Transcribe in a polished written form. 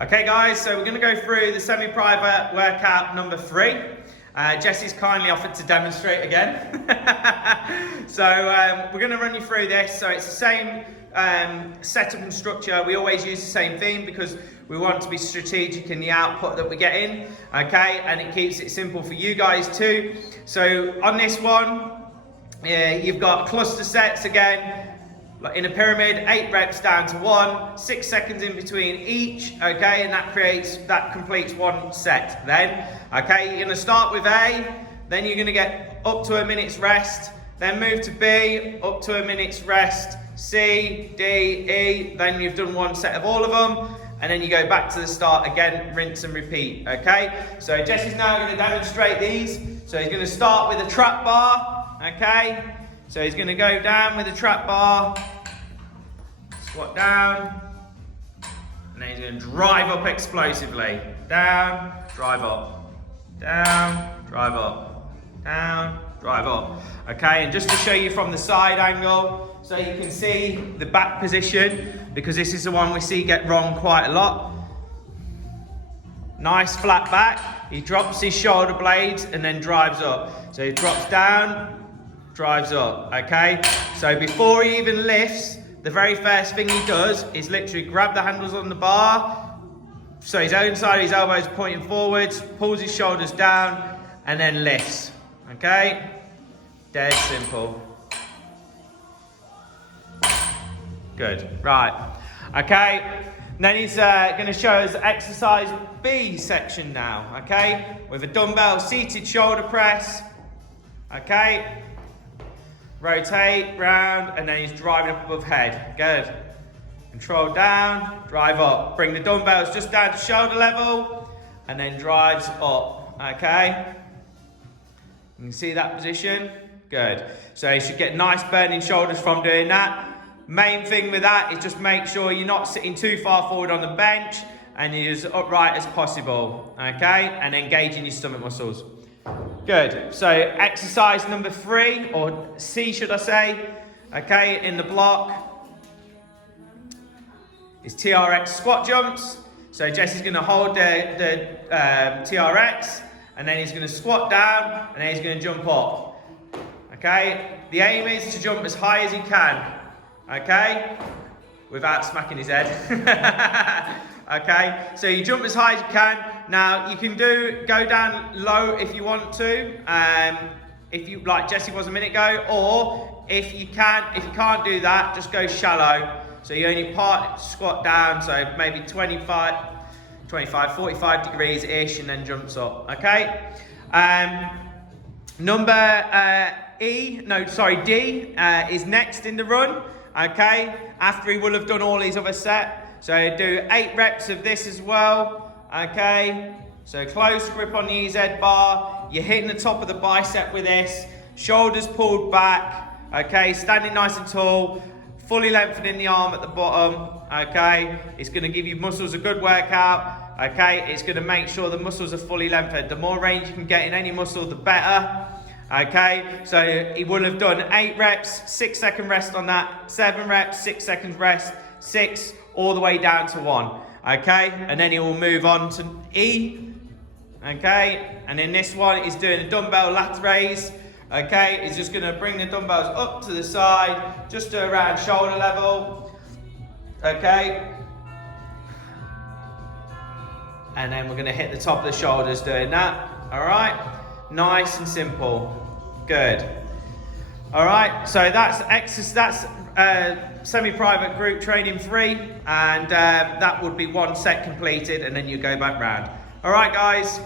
Okay guys, so we're going to go through the semi-private workout number 3. Jesse's kindly offered to demonstrate again. So we're going to run you through this. So it's the same setup and structure. We always use the same theme because we want to be strategic in the output that we get in. Okay, and it keeps it simple for you guys too. So on this one, you've got cluster sets again. In a pyramid, 8 reps down to 1, 6 seconds in between each, okay, and that completes one set then. Okay, you're gonna start with A, then you're gonna get up to a minute's rest, then move to B, up to a minute's rest, C, D, E, then you've done one set of all of them, and then you go back to the start again, rinse and repeat, okay? So Jesse's now gonna demonstrate these. So he's gonna start with a trap bar, okay? So he's going to go down with the trap bar, squat down, and then he's going to drive up explosively. Down, drive up, down, drive up, down, drive up. Okay, and just to show you from the side angle, so you can see the back position, because this is the one we see get wrong quite a lot. Nice flat back, he drops his shoulder blades and then drives up. So he drops down, drives up, okay? So before he even lifts, the very first thing he does is literally grab the handles on the bar, so his own side of his elbows pointing forwards, pulls his shoulders down, and then lifts, okay? Dead simple. Good, right, okay? Then he's gonna show us exercise B section now, okay? With a dumbbell seated shoulder press, okay? Rotate, round, and then he's driving up above head. Good. Control down, drive up. Bring the dumbbells just down to shoulder level, and then drives up, okay? You can see that position? Good. So you should get nice burning shoulders from doing that. Main thing with that is just make sure you're not sitting too far forward on the bench, and you're as upright as possible, okay? And engaging your stomach muscles. Good, so exercise number 3, or C should I say, okay, in the block is TRX squat jumps. So Jesse's gonna hold the TRX, and then he's gonna squat down, and then he's gonna jump up, okay? The aim is to jump as high as he can, okay? Without smacking his head. Okay, so you jump as high as you can. Now you can go down low if you want to, if you like Jesse was a minute ago, or if you can't do that, just go shallow. So you only squat down, so maybe 25, 45 degrees ish, and then jumps up. Okay. D is next in the run. Okay, after he will have done all his other set. So do 8 reps of this as well, okay? So close grip on the EZ bar, you're hitting the top of the bicep with this, shoulders pulled back, okay? Standing nice and tall, fully lengthening the arm at the bottom, okay? It's gonna give you muscles a good workout, okay? It's gonna make sure the muscles are fully lengthened. The more range you can get in any muscle, the better. Okay, so he will have done 8 reps, 6-second rest on that, 7 reps, 6 seconds rest, 6, all the way down to 1, okay? And then he will move on to E, okay? And in this one, he's doing a dumbbell lat raise, okay? He's just gonna bring the dumbbells up to the side, just to around shoulder level, okay? And then we're gonna hit the top of the shoulders doing that, all right? Nice and simple, good. All right, so that's semi-private group training 3, and that would be 1 set completed, and then you go back round. All right, guys.